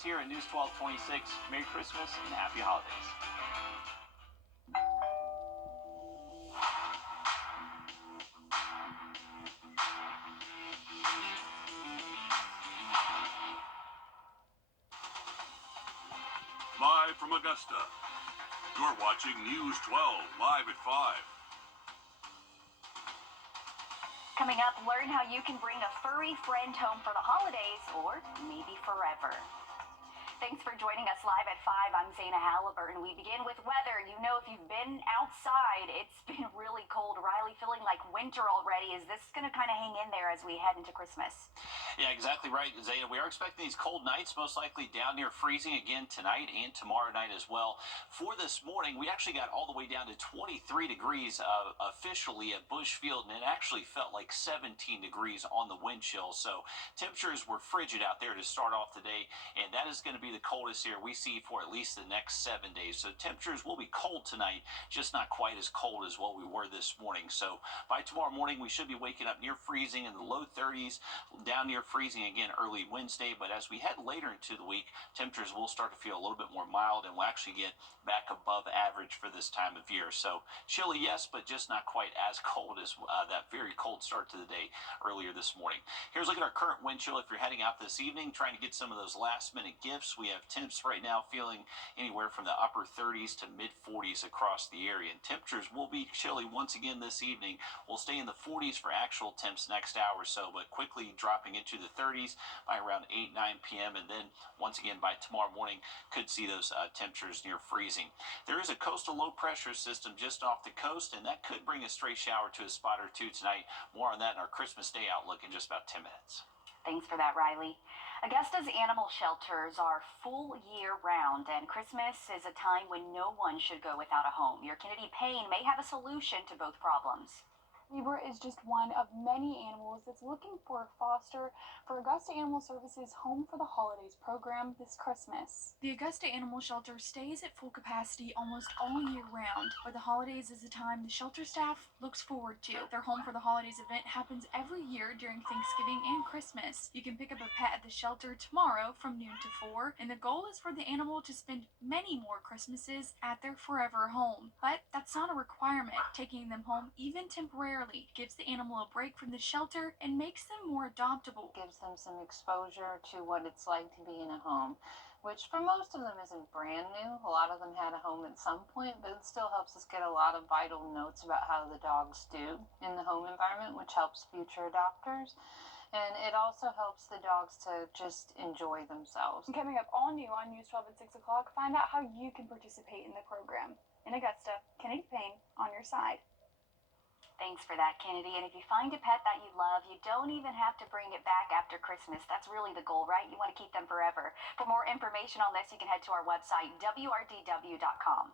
Here at News 1226. Merry Christmas and Happy Holidays. Live from Augusta, you're watching News 12 live at 5. Coming up, learn how you can bring a furry friend home for the holidays or maybe forever. Thanks for joining us live at 5. I'm Zaina Halliburton. We begin with weather. You know, if you've been outside, it's been really cold. Riley, feeling like winter already. Is this going to kind of hang in there as we head into Christmas? Yeah, exactly right, Zaina. We are expecting these cold nights, most likely down near freezing again tonight and tomorrow night as well. For this morning, we actually got all the way down to 23 degrees officially at Bush Field, and it actually felt like 17 degrees on the wind chill. So temperatures were frigid out there to start off the day, and that is going to be the coldest here we see for at least the next 7 days. So temperatures will be cold tonight, just not quite as cold as what we were this morning. So by tomorrow morning, we should be waking up near freezing in the low 30s, down near freezing again early Wednesday. But as we head later into the week, temperatures will start to feel a little bit more mild, and we'll actually get back above average for this time of year. So chilly, yes, but just not quite as cold as that very cold start to the day earlier this morning. Here's a look at our current wind chill if you're heading out this evening, trying to get some of those last minute gifts. We have temps right now feeling anywhere from the upper 30s to mid 40s across the area, and temperatures will be chilly once again this evening. We'll stay in the 40s for actual temps next hour or so, but quickly dropping into the 30s by around 8, 9 p.m. And then once again by tomorrow morning, could see those temperatures near freezing. There is a coastal low pressure system just off the coast, and that could bring a stray shower to a spot or two tonight. More on that in our Christmas Day outlook in just about 10 minutes. Thanks for that, Riley. Augusta's animal shelters are full year round, and Christmas is a time when no one should go without a home. Your Kennedy Payne may have a solution to both problems. Zebra is just one of many animals that's looking for a foster for Augusta Animal Services Home for the Holidays program this Christmas. The Augusta Animal Shelter stays at full capacity almost all year round, but the holidays is a time the shelter staff looks forward to. Their Home for the Holidays event happens every year during Thanksgiving and Christmas. You can pick up a pet at the shelter tomorrow from noon to 4, and the goal is for the animal to spend many more Christmases at their forever home. But that's not a requirement. Taking them home, even temporarily, gives the animal a break from the shelter and makes them more adoptable. Gives them some exposure to what it's like to be in a home, which for most of them isn't brand new. A lot of them had a home at some point, but it still helps us get a lot of vital notes about how the dogs do in the home environment, which helps future adopters. And it also helps the dogs to just enjoy themselves. Coming up all new on News 12 at 6 o'clock, find out how you can participate in the program. In Augusta, Kennedy Payne on your side. Thanks for that, Kennedy. And if you find a pet that you love, you don't even have to bring it back after Christmas. That's really the goal, right? You want to keep them forever. For more information on this, you can head to our website, wrdw.com.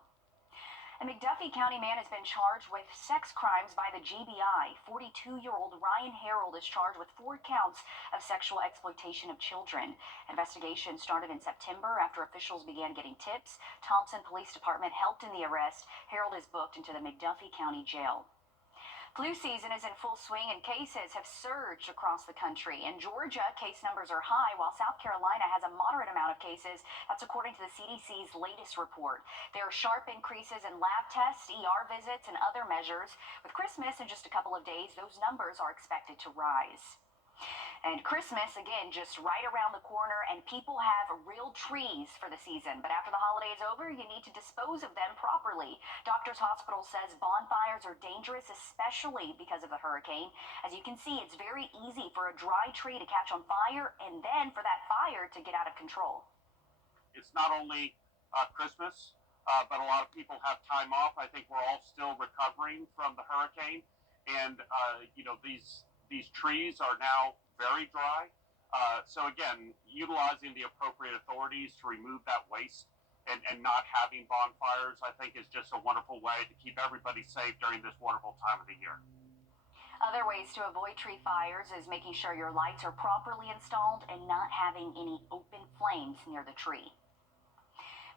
A McDuffie County man has been charged with sex crimes by the GBI. 42-year-old Ryan Harold is charged with 4 counts of sexual exploitation of children. Investigation started in September after officials began getting tips. Thompson Police Department helped in the arrest. Harold is booked into the McDuffie County Jail. Flu season is in full swing and cases have surged across the country. In Georgia, case numbers are high, while South Carolina has a moderate amount of cases. That's according to the CDC's latest report. There are sharp increases in lab tests, ER visits, and other measures. With Christmas in just a couple of days, those numbers are expected to rise. And Christmas, again, just right around the corner, and people have real trees for the season. But after the holiday is over, you need to dispose of them properly. Doctors Hospital says bonfires are dangerous, especially because of the hurricane. As you can see, it's very easy for a dry tree to catch on fire and then for that fire to get out of control. It's not only Christmas, but a lot of people have time off. I think we're all still recovering from the hurricane. And, these trees are now very dry. So again, utilizing the appropriate authorities to remove that waste and not having bonfires, I think is just a wonderful way to keep everybody safe during this wonderful time of the year. Other ways to avoid tree fires is making sure your lights are properly installed and not having any open flames near the tree.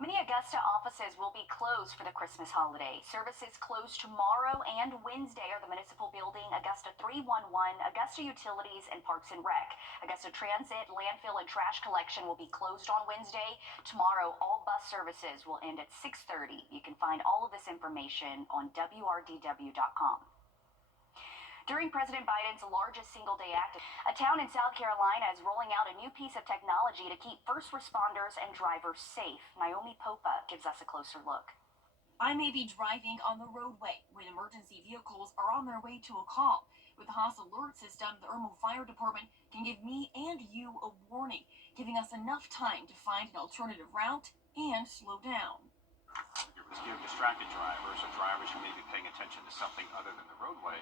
Many Augusta offices will be closed for the Christmas holiday. Services closed tomorrow and Wednesday are the Municipal Building, Augusta 311, Augusta Utilities, and Parks and Rec. Augusta Transit, Landfill, and Trash Collection will be closed on Wednesday. Tomorrow, all bus services will end at 6:30. You can find all of this information on wrdw.com. During President Biden's largest single-day act, a town in South Carolina is rolling out a new piece of technology to keep first responders and drivers safe. Naomi Popa gives us a closer look. I may be driving on the roadway when emergency vehicles are on their way to a call. With the Haas Alert system, the Irmo Fire Department can give me and you a warning, giving us enough time to find an alternative route and slow down. Give distracted drivers or drivers who may be paying attention to something other than the roadway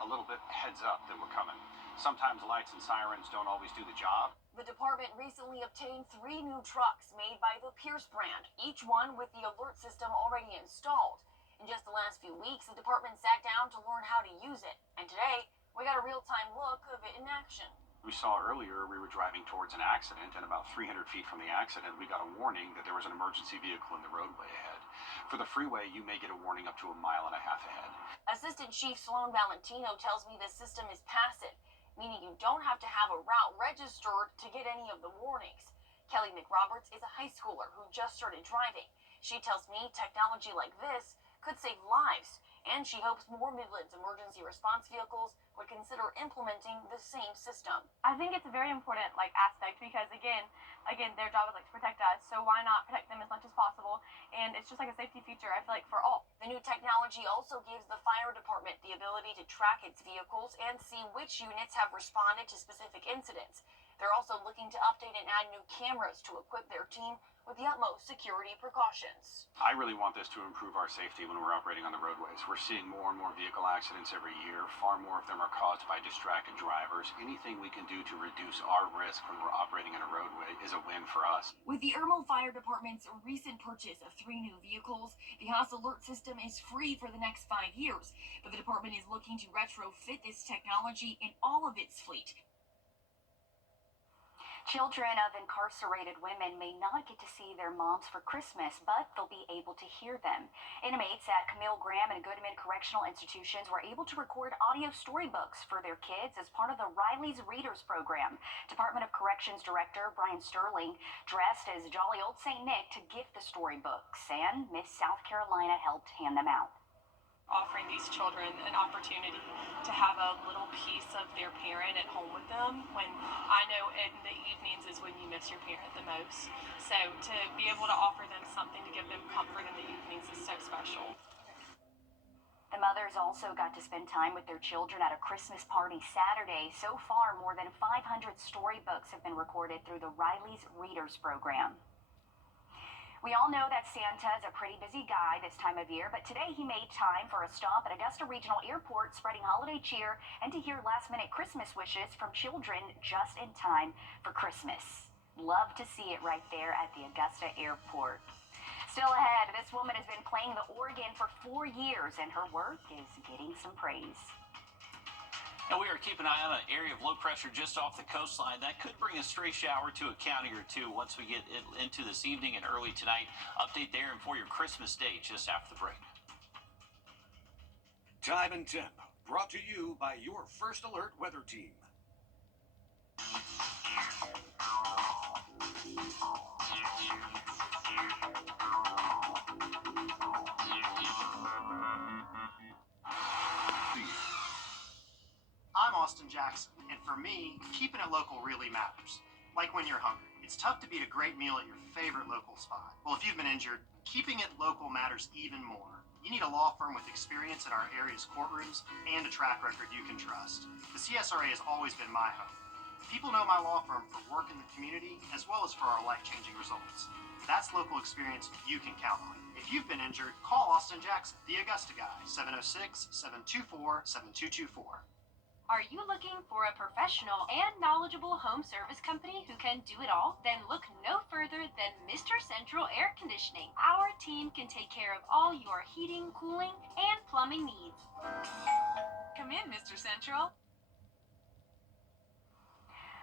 a little bit heads up that we're coming. Sometimes lights and sirens don't always do the job. The department recently obtained 3 new trucks made by the Pierce brand, each one with the alert system already installed. In just the last few weeks, the department sat down to learn how to use it. And today, we got a real-time look of it in action. We saw earlier we were driving towards an accident, and about 300 feet from the accident, we got a warning that there was an emergency vehicle in the roadway ahead. For the freeway, you may get a warning up to 1.5 miles ahead. Assistant Chief Sloan Valentino tells me this system is passive, meaning you don't have to have a route registered to get any of the warnings. Kelly McRoberts is a high schooler who just started driving. She tells me technology like this could save lives, and she hopes more Midlands emergency response vehicles would consider implementing the same system. I think it's a very important aspect because again, their job is to protect us, so why not protect them as much as possible? And it's just a safety feature, I feel for all. The new technology also gives the fire department the ability to track its vehicles and see which units have responded to specific incidents. They're also looking to update and add new cameras to equip their team with the utmost security precautions. I really want this to improve our safety when we're operating on the roadways. We're seeing more and more vehicle accidents every year. Far more of them are caused by distracted drivers. Anything we can do to reduce our risk when we're operating on a roadway is a win for us. With the Irmo Fire Department's recent purchase of 3 new vehicles, the Haas Alert system is free for the next 5 years. But the department is looking to retrofit this technology in all of its fleet. Children of incarcerated women may not get to see their moms for Christmas, but they'll be able to hear them. Inmates at Camille Graham and Goodman Correctional Institutions were able to record audio storybooks for their kids as part of the Riley's Readers program. Department of Corrections Director Brian Sterling dressed as jolly old St. Nick to gift the storybooks, and Miss South Carolina helped hand them out. Offering these children an opportunity to have a little piece of their parent at home with them, when I know in the evenings is when you miss your parent the most. So to be able to offer them something to give them comfort in the evenings is so special. The mothers also got to spend time with their children at a Christmas party Saturday. So far, more than 500 storybooks have been recorded through the Riley's Readers program. We all know that Santa is a pretty busy guy this time of year, but today he made time for a stop at Augusta Regional Airport, spreading holiday cheer and to hear last-minute Christmas wishes from children just in time for Christmas. Love to see it right there at the Augusta Airport. Still ahead, this woman has been playing the organ for 4 years, and her work is getting some praise. And we are keeping an eye on an area of low pressure just off the coastline. That could bring a stray shower to a county or two once we get into this evening and early tonight. Update there and for your Christmas day just after the break. Time and Temp, brought to you by your First Alert weather team. I'm Austin Jackson, and for me, keeping it local really matters. Like when you're hungry. It's tough to beat a great meal at your favorite local spot. Well, if you've been injured, keeping it local matters even more. You need a law firm with experience in our area's courtrooms and a track record you can trust. The CSRA has always been my home. People know my law firm for work in the community as well as for our life-changing results. That's local experience you can count on. If you've been injured, call Austin Jackson, the Augusta guy, 706-724-7224. Are you looking for a professional and knowledgeable home service company who can do it all? Then look no further than Mr. Central Air Conditioning. Our team can take care of all your heating, cooling, and plumbing needs. Come in, Mr. Central.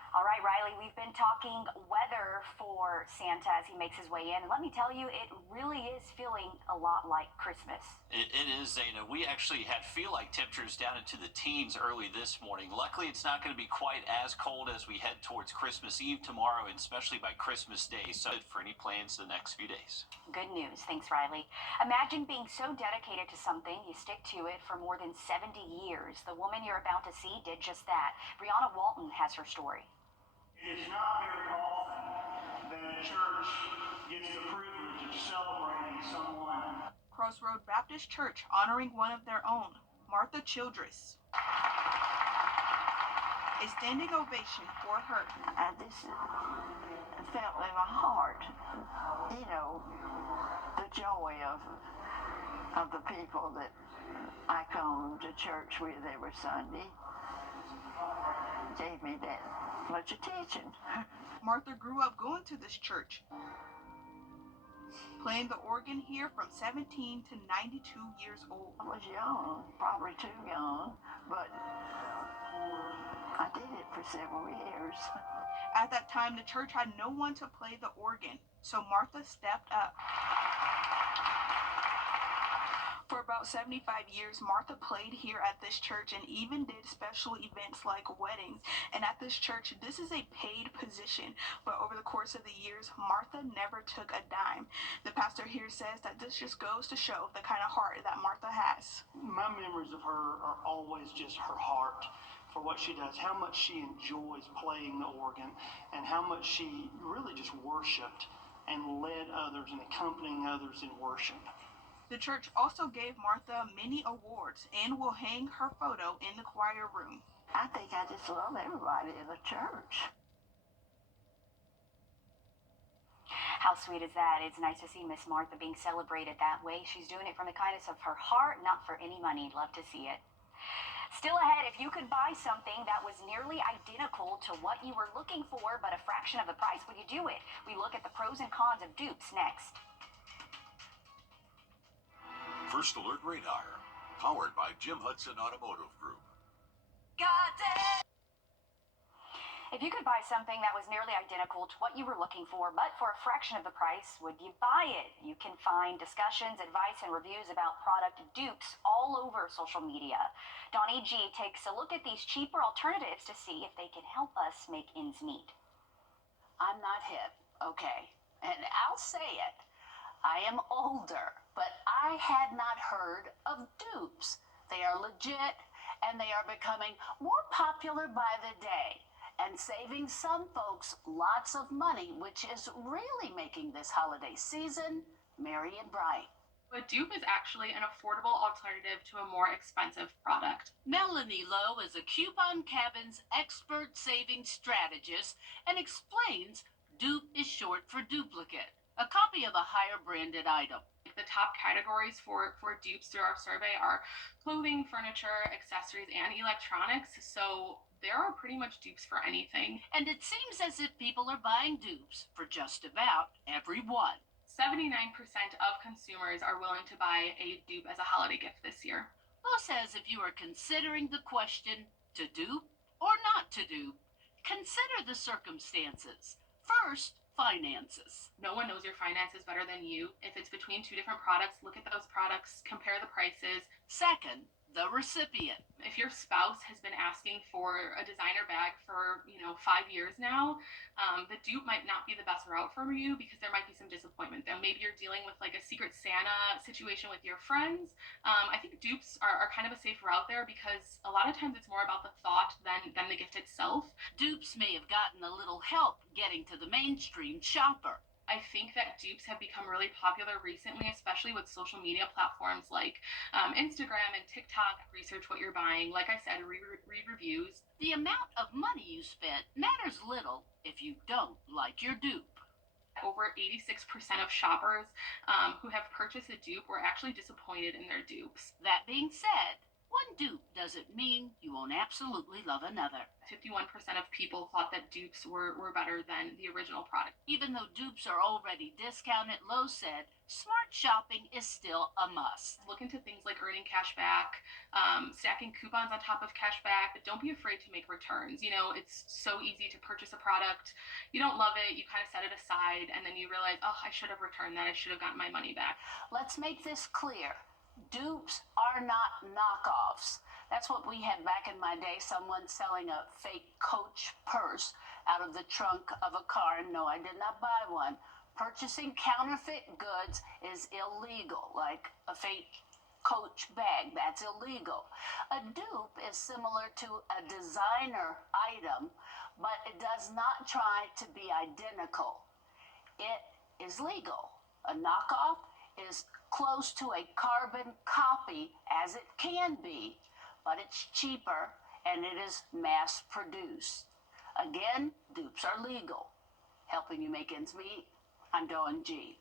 All right, Riley, we've been talking weather for Santa as he makes his way in. And let me tell you, it really is feeling a lot like Christmas. It is, Zayna. We actually had feel-like temperatures down into the teens early this morning. Luckily, it's not going to be quite as cold as we head towards Christmas Eve tomorrow, and especially by Christmas Day. So for any plans the next few days. Good news. Thanks, Riley. Imagine being so dedicated to something, you stick to it for more than 70 years. The woman you're about to see did just that. Brianna Walton has her story. It is not very often that a church gets the privilege of celebrating someone. Crossroad Baptist Church honoring one of their own, Martha Childress. A standing ovation for her. I just felt in my heart, you know, the joy of the people that I come to church with every Sunday. Gave me that much attention. Martha grew up going to this church, playing the organ here from 17 to 92 years old. I was young, probably too young, but I did it for several years. At that time, the church had no one to play the organ, so Martha stepped up. For about 75 years, Martha played here at this church and even did special events like weddings. And at this church, this is a paid position, but over the course of the years, Martha never took a dime. The pastor here says that this just goes to show the kind of heart that Martha has. My memories of her are always just her heart for what she does, how much she enjoys playing the organ, and how much she really just worshiped and led others and accompanying others in worship. The church also gave Martha many awards and will hang her photo in the choir room. I think I just love everybody in the church. How sweet is that? It's nice to see Miss Martha being celebrated that way. She's doing it from the kindness of her heart, not for any money. Love to see it. Still ahead, if you could buy something that was nearly identical to what you were looking for, but a fraction of the price, would you do it? We look at the pros and cons of dupes next. First Alert Radar, powered by Jim Hudson Automotive Group. Got it! If you could buy something that was nearly identical to what you were looking for, but for a fraction of the price, would you buy it? You can find discussions, advice, and reviews about product dupes all over social media. Donnie G takes a look at these cheaper alternatives to see if they can help us make ends meet. I'm not hip, okay? And I'll say it. I am older, but I had not heard of dupes. They are legit, and they are becoming more popular by the day, and saving some folks lots of money, which is really making this holiday season merry and bright. A dupe is actually an affordable alternative to a more expensive product. Melanie Lowe is a Coupon Cabin's expert savings strategist and explains dupe is short for duplicate, a copy of a higher branded item. The top categories for dupes through our survey are clothing, furniture, accessories, and electronics. So there are pretty much dupes for anything. And it seems as if people are buying dupes for just about everyone. 79% of consumers are willing to buy a dupe as a holiday gift this year. Law says if you are considering the question to dupe or not to dupe, consider the circumstances. First, finances. No one knows your finances better than you. If it's between two different products, look at those products, compare the prices. Second, the recipient. If your spouse has been asking for a designer bag for, 5 years now, the dupe might not be the best route for you because there might be some disappointment there. Maybe you're dealing with like a Secret Santa situation with your friends. I think dupes are kind of a safe route there because a lot of times it's more about the thought than the gift itself. Dupes may have gotten a little help getting to the mainstream shopper. I think that dupes have become really popular recently, especially with social media platforms like Instagram and TikTok. Research what you're buying. Like I said, read reviews. The amount of money you spent matters little if you don't like your dupe. Over 86% of shoppers who have purchased a dupe were actually disappointed in their dupes. That being said, One dupe doesn't mean you won't absolutely love another. 51% of people thought that dupes were better than the original product. Even though dupes are already discounted, Lowe's said smart shopping is still a must. Look into things like earning cash back, stacking coupons on top of cash back. But don't be afraid to make returns. You know, it's so easy to purchase a product. You don't love it, you kind of set it aside, and then you realize, oh, I should have returned that. I should have gotten my money back. Let's make this clear. Dupes are not knockoffs. That's what we had back in my day, someone selling a fake Coach purse out of the trunk of a car. No, I did not buy one. Purchasing counterfeit goods is illegal, like a fake Coach bag. That's illegal. A dupe is similar to a designer item, but it does not try to be identical. It is legal. A knockoff is close to a carbon copy as it can be, but it's cheaper and it is mass produced. Again, dupes are legal. Helping you make ends meet, I'm Dawn G.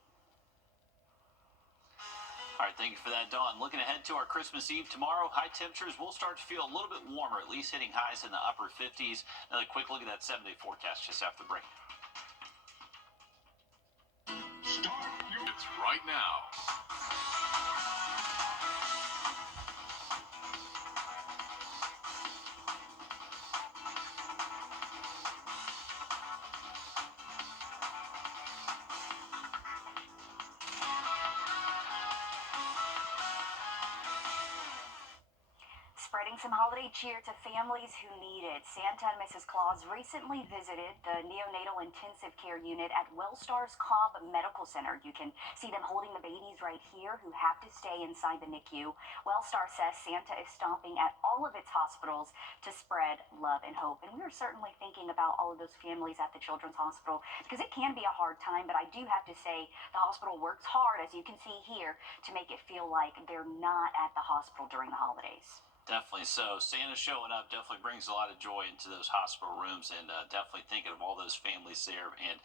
All right, thank you for that, Dawn. Looking ahead to our Christmas Eve tomorrow, high temperatures will start to feel a little bit warmer, at least hitting highs in the upper 50s. Another quick look at that 7-day forecast just after the break. It's right now. Spreading some holiday cheer to families who need it. Santa and Mrs. Claus recently visited the neonatal intensive care unit at Wellstar's Cobb Medical Center. You can see them holding the babies right here who have to stay inside the NICU. Wellstar says Santa is stopping at all of its hospitals to spread love and hope. And we are certainly thinking about all of those families at the Children's Hospital because it can be a hard time, but I do have to say the hospital works hard, as you can see here, to make it feel like they're not at the hospital during the holidays. Definitely so. Santa showing up definitely brings a lot of joy into those hospital rooms, and definitely thinking of all those families there. And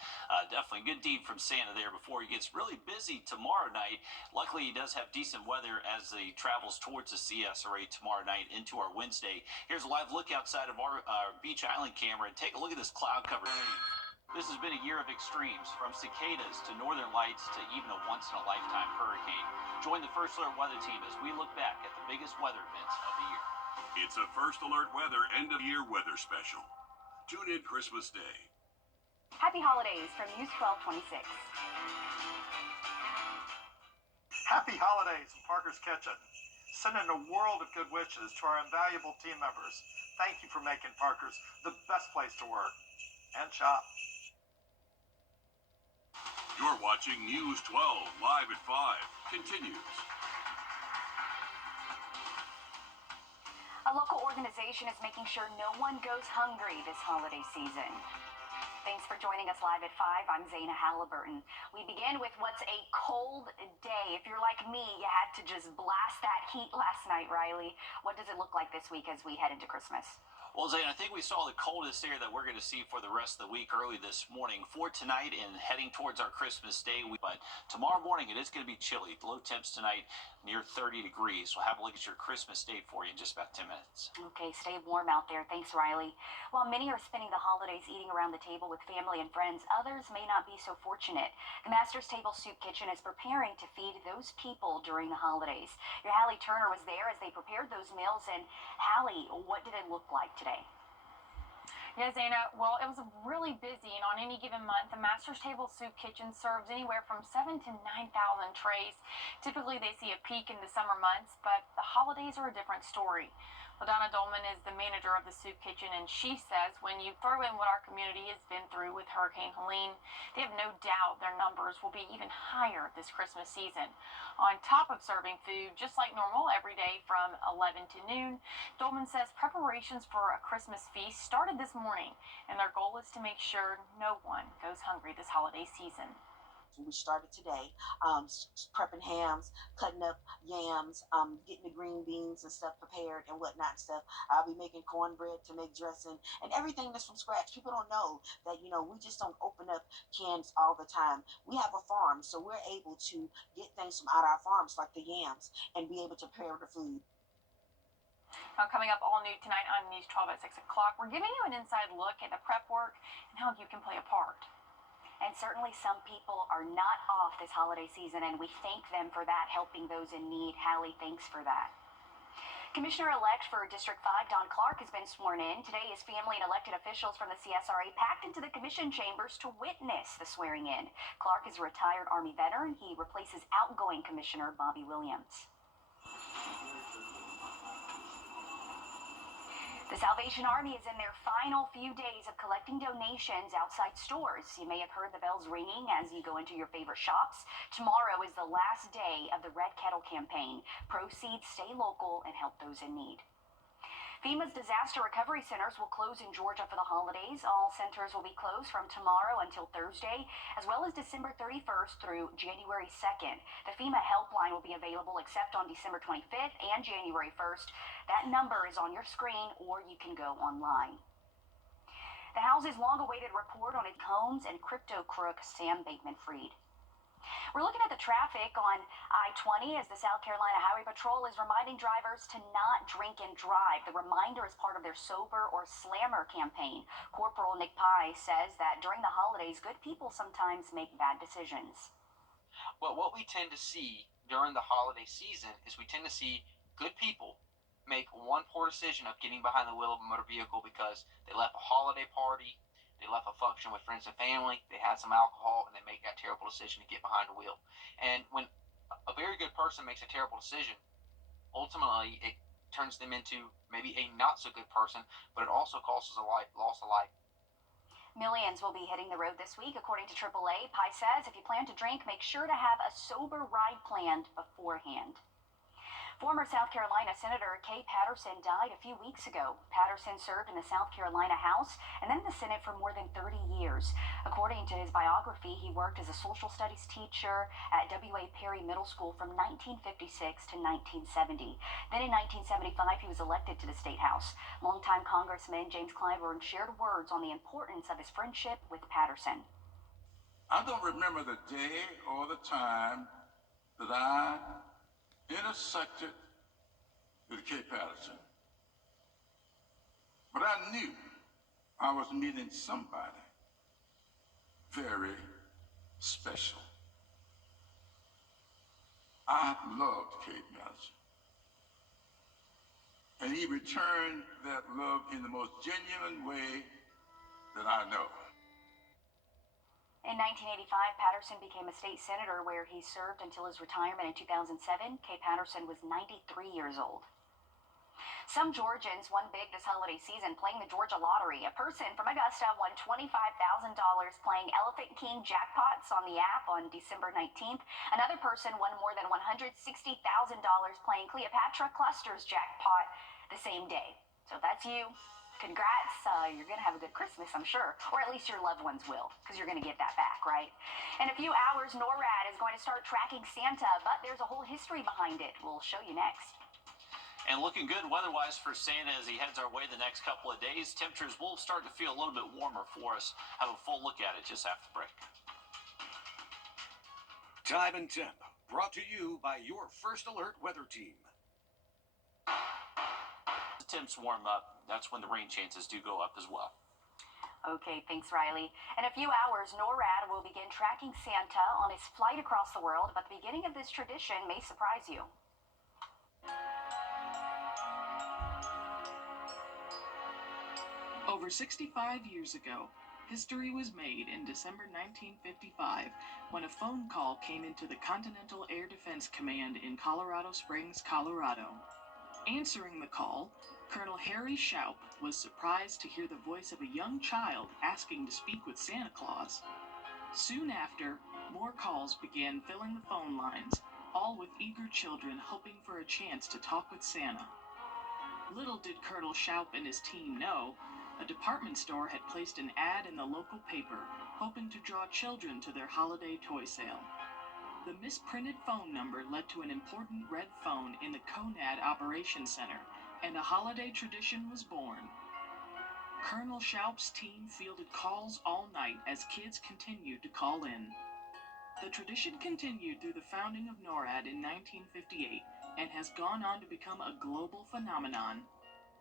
definitely a good deed from Santa there before he gets really busy tomorrow night. Luckily, he does have decent weather as he travels towards the CSRA tomorrow night into our Wednesday. Here's a live look outside of our Beach Island camera, and take a look at this cloud cover. This has been a year of extremes, from cicadas to northern lights to even a once-in-a-lifetime hurricane. Join the First Alert weather team as we look back at the biggest weather events of the year. It's a First Alert Weather end-of-year weather special. Tune in Christmas Day. Happy holidays from News 1226. Happy holidays from Parker's Kitchen. Sending a world of good wishes to our invaluable team members. Thank you for making Parker's the best place to work and shop. You're watching News 12 live at 5. Continues. A local organization is making sure no one goes hungry this holiday season. Thanks for joining us live at 5. I'm Zaina Halliburton. We begin with what's a cold day. If you're like me, you had to just blast that heat last night, Riley. What does it look like this week as we head into Christmas? Well, Zane, I think we saw the coldest air that we're going to see for the rest of the week early this morning for tonight and heading towards our Christmas Day. But tomorrow morning, it is going to be chilly. Low temps tonight near 30 degrees. We'll have a look at your Christmas Day for you in just about 10 minutes. Okay, stay warm out there. Thanks, Riley. While many are spending the holidays eating around the table with family and friends, others may not be so fortunate. The Master's Table Soup Kitchen is preparing to feed those people during the holidays. Your Hallie Turner was there as they prepared those meals. And Hallie, what did it look like today? Yeah, Zaina, well, it was really busy, and on any given month, the Master's Table Soup Kitchen serves anywhere from 7,000 to 9,000 trays. Typically, they see a peak in the summer months, but the holidays are a different story. LaDonna Dolman is the manager of the soup kitchen, and she says when you throw in what our community has been through with Hurricane Helene, they have no doubt their numbers will be even higher this Christmas season. On top of serving food just like normal every day from 11 to noon, Dolman says preparations for a Christmas feast started this morning, and their goal is to make sure no one goes hungry this holiday season. We started today prepping hams, cutting up yams, getting the green beans and stuff prepared and whatnot and stuff. I'll be making cornbread to make dressing and everything that's from scratch. People don't know that, we just don't open up cans all the time. We have a farm, so we're able to get things from out our farms like the yams and be able to prepare the food. Now, coming up all new tonight on News 12 at 6 o'clock, we're giving you an inside look at the prep work and how you can play a part. And certainly some people are not off this holiday season, and we thank them for that, helping those in need. Hallie, thanks for that. Commissioner-elect for District 5, Don Clark, has been sworn in. Today, his family and elected officials from the CSRA packed into the commission chambers to witness the swearing-in. Clark is a retired Army veteran. He replaces outgoing Commissioner Bobby Williams. The Salvation Army is in their final few days of collecting donations outside stores. You may have heard the bells ringing as you go into your favorite shops. Tomorrow is the last day of the Red Kettle campaign. Proceeds stay local and help those in need. FEMA's disaster recovery centers will close in Georgia for the holidays. All centers will be closed from tomorrow until Thursday, as well as December 31st through January 2nd. The FEMA helpline will be available except on December 25th and January 1st. That number is on your screen, or you can go online. The House's long-awaited report on its homes and crypto crook Sam Bankman-Fried. We're looking at the traffic on I-20 as the South Carolina Highway Patrol is reminding drivers to not drink and drive. The reminder is part of their Sober or Slammer campaign. Corporal Nick Pye says that during the holidays, good people sometimes make bad decisions. Well, what we tend to see during the holiday season is we tend to see good people make one poor decision of getting behind the wheel of a motor vehicle because they left a holiday party, they left a function with friends and family, they had some alcohol, and they make that terrible decision to get behind the wheel. And when a very good person makes a terrible decision, ultimately it turns them into maybe a not so good person, but it also causes a loss of life. Millions will be hitting the road this week, according to AAA. Pye says if you plan to drink, make sure to have a sober ride planned beforehand. Former South Carolina Senator Kay Patterson died a few weeks ago. Patterson served in the South Carolina House and then the Senate for more than 30 years. According to his biography, he worked as a social studies teacher at W.A. Perry Middle School from 1956 to 1970. Then in 1975, he was elected to the State House. Longtime Congressman James Clyburn shared words on the importance of his friendship with Patterson. I don't remember the day or the time that I intersected with Kay Patterson. But I knew I was meeting somebody very special. I loved Kay Patterson. And he returned that love in the most genuine way that I know. In 1985, Patterson became a state senator where he served until his retirement in 2007. Kay Patterson was 93 years old. Some Georgians won big this holiday season playing the Georgia lottery. A person from Augusta won $25,000 playing Elephant King jackpots on the app on December 19th. Another person won more than $160,000 playing Cleopatra Clusters jackpot the same day. So that's you. Congrats. You're going to have a good Christmas, I'm sure. Or at least your loved ones will, because you're going to get that back, right? In a few hours, NORAD is going to start tracking Santa, but there's a whole history behind it. We'll show you next. And looking good weather-wise for Santa as he heads our way the next couple of days. Temperatures will start to feel a little bit warmer for us. Have a full look at it just after the break. Time and Temp, brought to you by your First Alert weather team. The temps warm up. That's when the rain chances do go up as well. Okay, thanks, Riley. In a few hours, NORAD will begin tracking Santa on his flight across the world, but the beginning of this tradition may surprise you. Over 65 years ago, history was made in December 1955 when a phone call came into the Continental Air Defense Command in Colorado Springs, Colorado. Answering the call, Colonel Harry Shoup was surprised to hear the voice of a young child asking to speak with Santa Claus. Soon after, more calls began filling the phone lines, all with eager children hoping for a chance to talk with Santa. Little did Colonel Shoup and his team know, a department store had placed an ad in the local paper, hoping to draw children to their holiday toy sale. The misprinted phone number led to an important red phone in the CONAD Operations Center, and a holiday tradition was born. Colonel Shaup's team fielded calls all night as kids continued to call in. The tradition continued through the founding of NORAD in 1958, and has gone on to become a global phenomenon.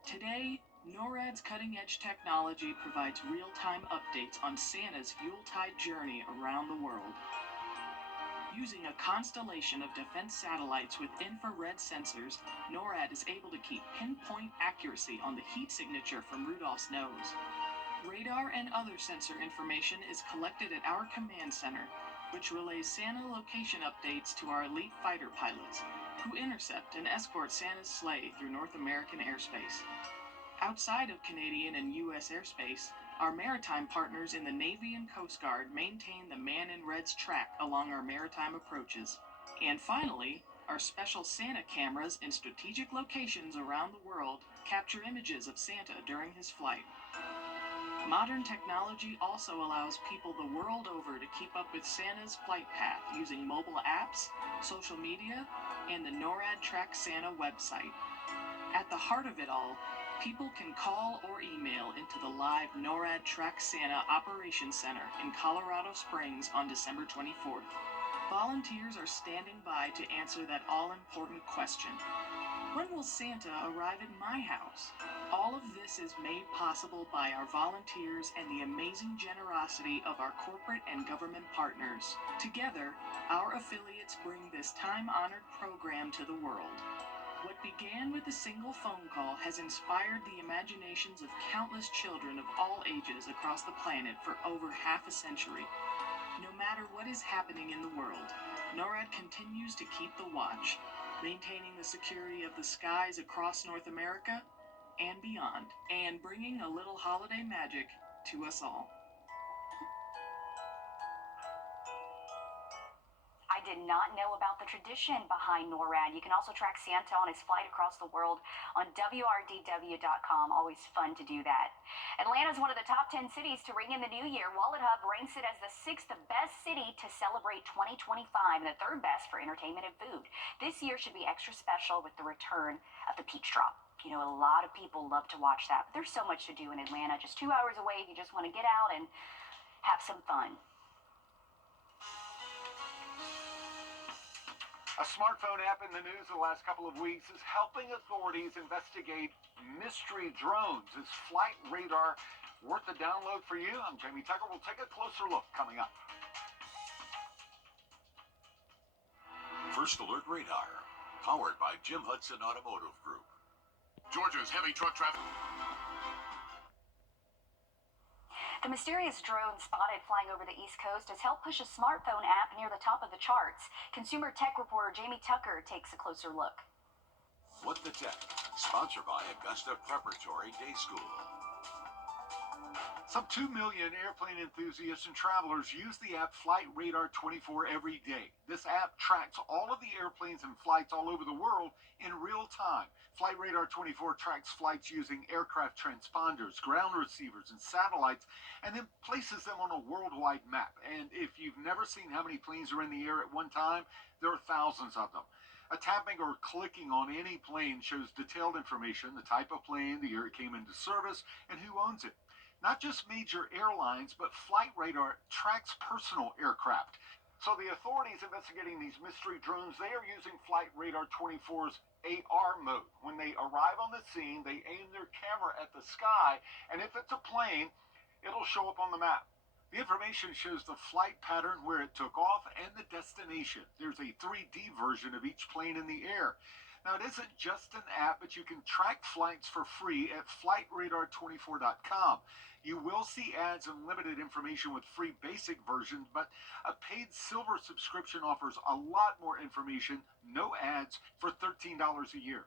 Today, NORAD's cutting-edge technology provides real-time updates on Santa's Yuletide journey around the world. Using a constellation of defense satellites with infrared sensors, NORAD is able to keep pinpoint accuracy on the heat signature from Rudolph's nose. Radar and other sensor information is collected at our command center, which relays Santa location updates to our elite fighter pilots, who intercept and escort Santa's sleigh through North American airspace. Outside of Canadian and U.S. airspace, our maritime partners in the Navy and Coast Guard maintain the Man in Red's track along our maritime approaches. And finally, our special Santa cameras in strategic locations around the world capture images of Santa during his flight. Modern technology also allows people the world over to keep up with Santa's flight path using mobile apps, social media, and the NORAD Track Santa website. At the heart of it all, people can call or email into the live NORAD Track Santa Operations Center in Colorado Springs on December 24th. Volunteers are standing by to answer that all-important question. When will Santa arrive at my house? All of this is made possible by our volunteers and the amazing generosity of our corporate and government partners. Together, our affiliates bring this time-honored program to the world. What began with a single phone call has inspired the imaginations of countless children of all ages across the planet for over half a century. No matter what is happening in the world, NORAD continues to keep the watch, maintaining the security of the skies across North America and beyond, and bringing a little holiday magic to us all. I did not know about the tradition behind NORAD. You can also track Santa on his flight across the world on WRDW.com. Always fun to do that. Atlanta is one of the top 10 cities to ring in the new year. Wallet Hub ranks it as the 6th best city to celebrate 2025 and the 3rd best for entertainment and food. This year should be extra special with the return of the Peach Drop. You know, a lot of people love to watch that, but there's so much to do in Atlanta. Just 2 hours away if you just want to get out and have some fun. A smartphone app in the news the last couple of weeks is helping authorities investigate mystery drones. Is Flight Radar worth the download for you? I'm Jamie Tucker. We'll take a closer look coming up. First Alert Radar, powered by Jim Hudson Automotive Group. Georgia's heavy truck traffic. The mysterious drone spotted flying over the East Coast has helped push a smartphone app near the top of the charts. Consumer tech reporter Jamie Tucker takes a closer look. What the Tech, sponsored by Augusta Preparatory Day School. Some 2 million airplane enthusiasts and travelers use the app Flight Radar 24 every day. This app tracks all of the airplanes and flights all over the world in real time. Flight Radar 24 tracks flights using aircraft transponders, ground receivers, and satellites, and then places them on a worldwide map. And if you've never seen how many planes are in the air at one time, there are thousands of them. A tapping or clicking on any plane shows detailed information, the type of plane, the year it came into service, and who owns it. Not just major airlines, but Flight Radar tracks personal aircraft. So the authorities investigating these mystery drones, they are using Flight Radar 24's AR mode. When they arrive on the scene, they aim their camera at the sky, and if it's a plane, it'll show up on the map. The information shows the flight pattern, where it took off, and the destination. There's a 3D version of each plane in the air. Now, it isn't just an app, but you can track flights for free at flightradar24.com. You will see ads and limited information with free basic versions, but a paid silver subscription offers a lot more information, no ads, for $13 a year.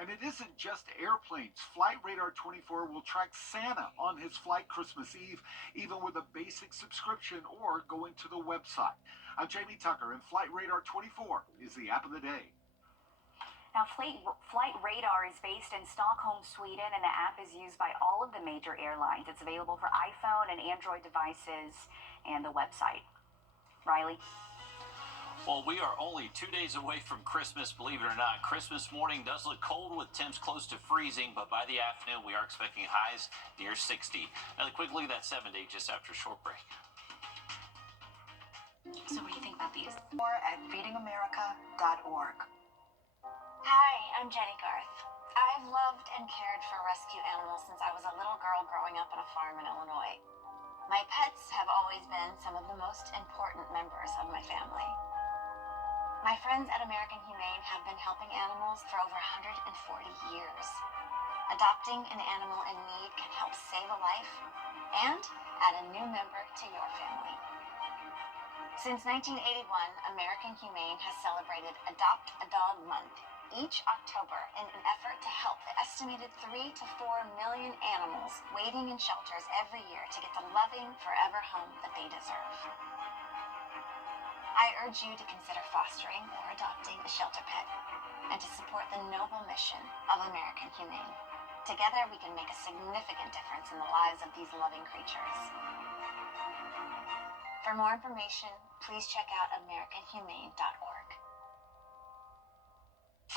And it isn't just airplanes. Flight Radar 24 will track Santa on his flight Christmas Eve, even with a basic subscription or going to the website. I'm Jamie Tucker, and Flight Radar 24 is the app of the day. Now, Flight Radar is based in Stockholm, Sweden, and the app is used by all of the major airlines. It's available for iPhone and Android devices and the website. Riley? Well, we are only 2 days away from Christmas, believe it or not. Christmas morning does look cold with temps close to freezing, but by the afternoon, we are expecting highs near 60. Now, a quick look at that 7-day just after a short break. So what do you think about these? More at feedingamerica.org. Hi, I'm Jenny Garth. I've loved and cared for rescue animals since I was a little girl growing up on a farm in Illinois. My pets have always been some of the most important members of my family. My friends at American Humane have been helping animals for over 140 years. Adopting an animal in need can help save a life and add a new member to your family. Since 1981, American Humane has celebrated Adopt a Dog Month each October in an effort to help the estimated 3 to 4 million animals waiting in shelters every year to get the loving, forever home that they deserve. I urge you to consider fostering or adopting a shelter pet and to support the noble mission of American Humane. Together, we can make a significant difference in the lives of these loving creatures. For more information, please check out AmericanHumane.org.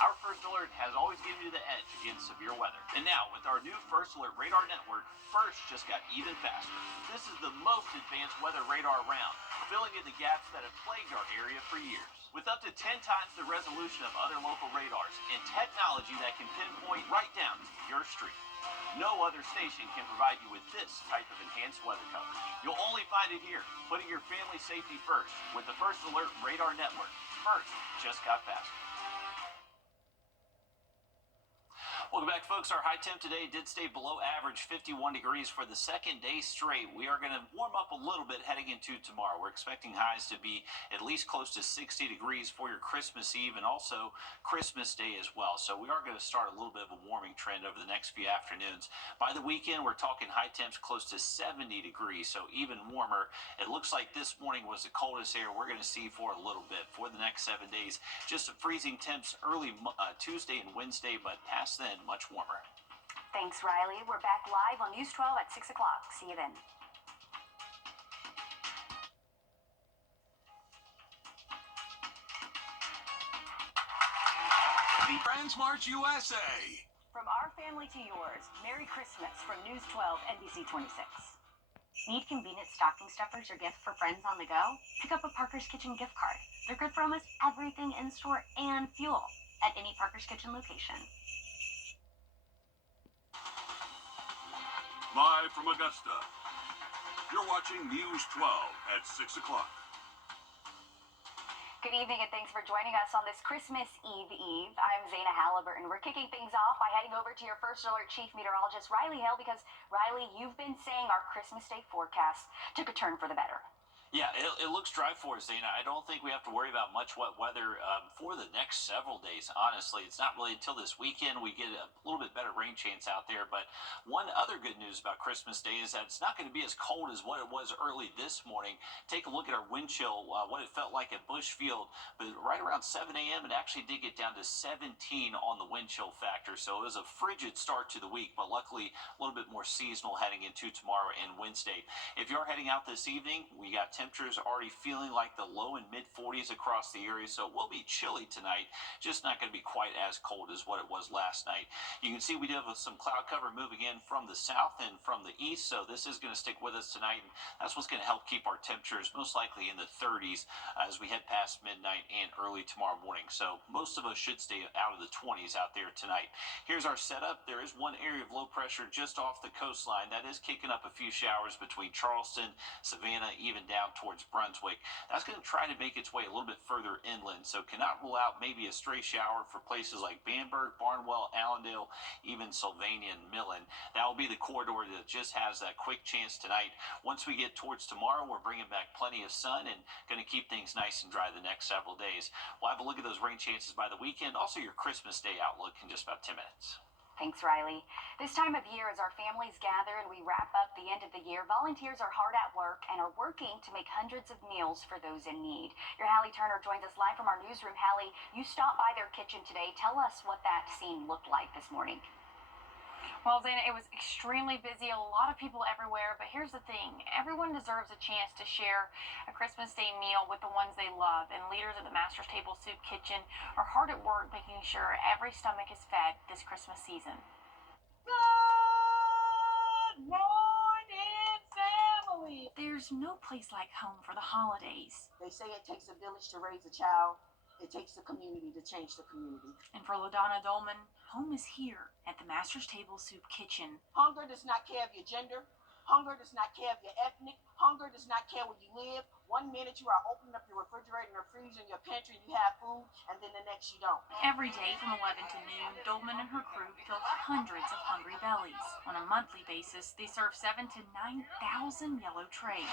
Our First Alert has always given you the edge against severe weather. And now, with our new First Alert radar network, First just got even faster. This is the most advanced weather radar around, filling in the gaps that have plagued our area for years. With up to 10 times the resolution of other local radars and technology that can pinpoint right down to your street. No other station can provide you with this type of enhanced weather coverage. You'll only find it here, putting your family's safety first with the First Alert radar network. First just got faster. Welcome back, folks. Our high temp today did stay below average, 51 degrees for the second day straight. We are going to warm up a little bit heading into tomorrow. We're expecting highs to be at least close to 60 degrees for your Christmas Eve and also Christmas Day as well. So we are going to start a little bit of a warming trend over the next few afternoons. By the weekend, we're talking high temps close to 70 degrees, so even warmer. It looks like this morning was the coldest air we're going to see for a little bit for the next 7 days. Just some freezing temps early Tuesday and Wednesday, but past then, much warmer. Thanks, Riley. We're back live on News 12 at 6 o'clock. See you then. The Transmarch USA. From our family to yours, Merry Christmas from News 12, NBC 26. Need convenient stocking stuffers or gift for friends on the go? Pick up a Parker's Kitchen gift card. They're good for almost everything in store and fuel at any Parker's Kitchen location. Live from Augusta. You're watching News 12 at 6 o'clock. Good evening and thanks for joining us on this Christmas Eve. I'm Zaina Halliburton. We're kicking things off by heading over to your First Alert Chief Meteorologist, Riley Hill, because, Riley, you've been saying our Christmas Day forecast took a turn for the better. Yeah, it looks dry for us, Dana. I don't think we have to worry about much wet weather for the next several days, honestly. It's not really until this weekend we get a little bit better rain chance out there. But one other good news about Christmas Day is that it's not going to be as cold as what it was early this morning. Take a look at our wind chill, what it felt like at Bushfield. But right around 7 a.m., it actually did get down to 17 on the wind chill factor. So it was a frigid start to the week, but luckily a little bit more seasonal heading into tomorrow and Wednesday. If you're heading out this evening, we got temperatures already feeling like the low and mid 40s across the area, so it will be chilly tonight, just not going to be quite as cold as what it was last night. You can see we do have some cloud cover moving in from the south and from the east, so this is going to stick with us tonight, and that's what's going to help keep our temperatures most likely in the 30s as we head past midnight and early tomorrow morning. So most of us should stay out of the 20s out there tonight. Here's our setup. There is one area of low pressure just off the coastline that is kicking up a few showers between Charleston, Savannah, even down towards Brunswick. That's going to try to make its way a little bit further inland, so cannot rule out maybe a stray shower for places like Bamberg, Barnwell, Allendale, even Sylvania and Millen. That will be the corridor that just has that quick chance tonight. Once we get towards tomorrow, we're bringing back plenty of sun and going to keep things nice and dry the next several days. We'll have a look at those rain chances by the weekend, also your Christmas Day outlook in just about 10 minutes. Thanks, Riley. This time of year, as our families gather and we wrap up the end of the year, volunteers are hard at work and are working to make hundreds of meals for those in need. Your Hallie Turner joins us live from our newsroom. Hallie, you stopped by their kitchen today. Tell us what that scene looked like this morning. Well, Zaina, it was extremely busy, a lot of people everywhere, but here's the thing. Everyone deserves a chance to share a Christmas Day meal with the ones they love, and leaders at the Master's Table Soup Kitchen are hard at work making sure every stomach is fed this Christmas season. Good morning, family. There's no place like home for the holidays. They say it takes a village to raise a child. It takes the community to change the community. And for LaDonna Dolman, home is here at the Master's Table Soup Kitchen. Hunger does not care of your gender. Hunger does not care of your ethnic. Hunger does not care where you live. 1 minute you are opening up your refrigerator and your freezer and your pantry and you have food, and then the next you don't. Every day from 11 to noon, Dolman and her crew fill hundreds of hungry bellies. On a monthly basis, they serve 7,000 to 9,000 yellow trays.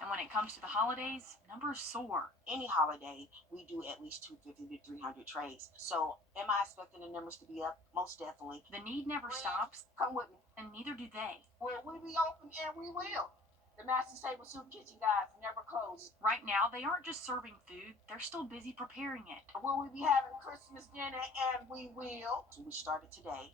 And when it comes to the holidays, numbers soar. Any holiday, we do at least 250 to 300 trays. So am I expecting the numbers to be up? Most definitely. The need never stops, Come with me. and neither do they. Will we be open? And we will. The Master's Table Soup Kitchen, guys, never close. Right now, they aren't just serving food, they're still busy preparing it. Will we be having Christmas dinner? And we will. So we started today,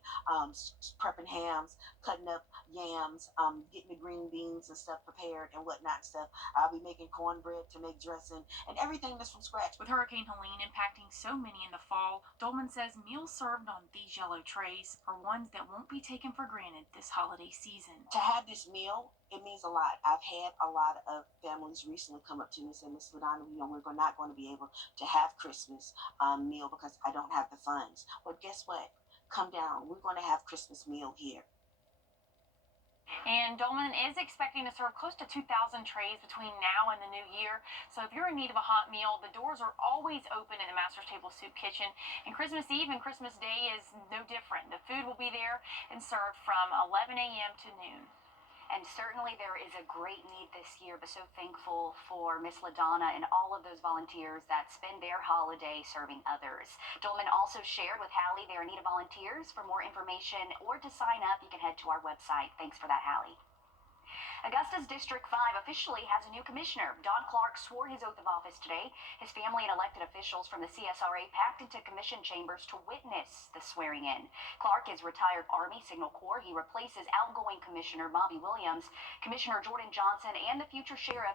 prepping hams, cutting up yams, getting the green beans and stuff prepared and whatnot stuff. I'll be making cornbread to make dressing and everything that's from scratch. With Hurricane Helene impacting so many in the fall, Dolman says meals served on these yellow trays are ones that won't be taken for granted this holiday season. To have this meal, it means a lot. I've had a lot of families recently come up to me and say, Miss LaDonna, we're not going to be able to have Christmas meal because I don't have the funds. But guess what? Come down. We're going to have Christmas meal here. And Dolman is expecting to serve close to 2,000 trays between now and the new year. So if you're in need of a hot meal, the doors are always open in the Master's Table Soup Kitchen. And Christmas Eve and Christmas Day is no different. The food will be there and served from 11 a.m. to noon. And certainly there is a great need this year, but so thankful for Miss LaDonna and all of those volunteers that spend their holiday serving others. Dolman also shared with Hallie they are in need of volunteers. For more information or to sign up, you can head to our website. Thanks for that, Hallie. Augusta's District 5 officially has a new commissioner. Don Clark swore his oath of office today. His family and elected officials from the CSRA packed into commission chambers to witness the swearing in. Clark is retired Army Signal Corps. He replaces outgoing Commissioner Bobby Williams. Commissioner Jordan Johnson and the future Sheriff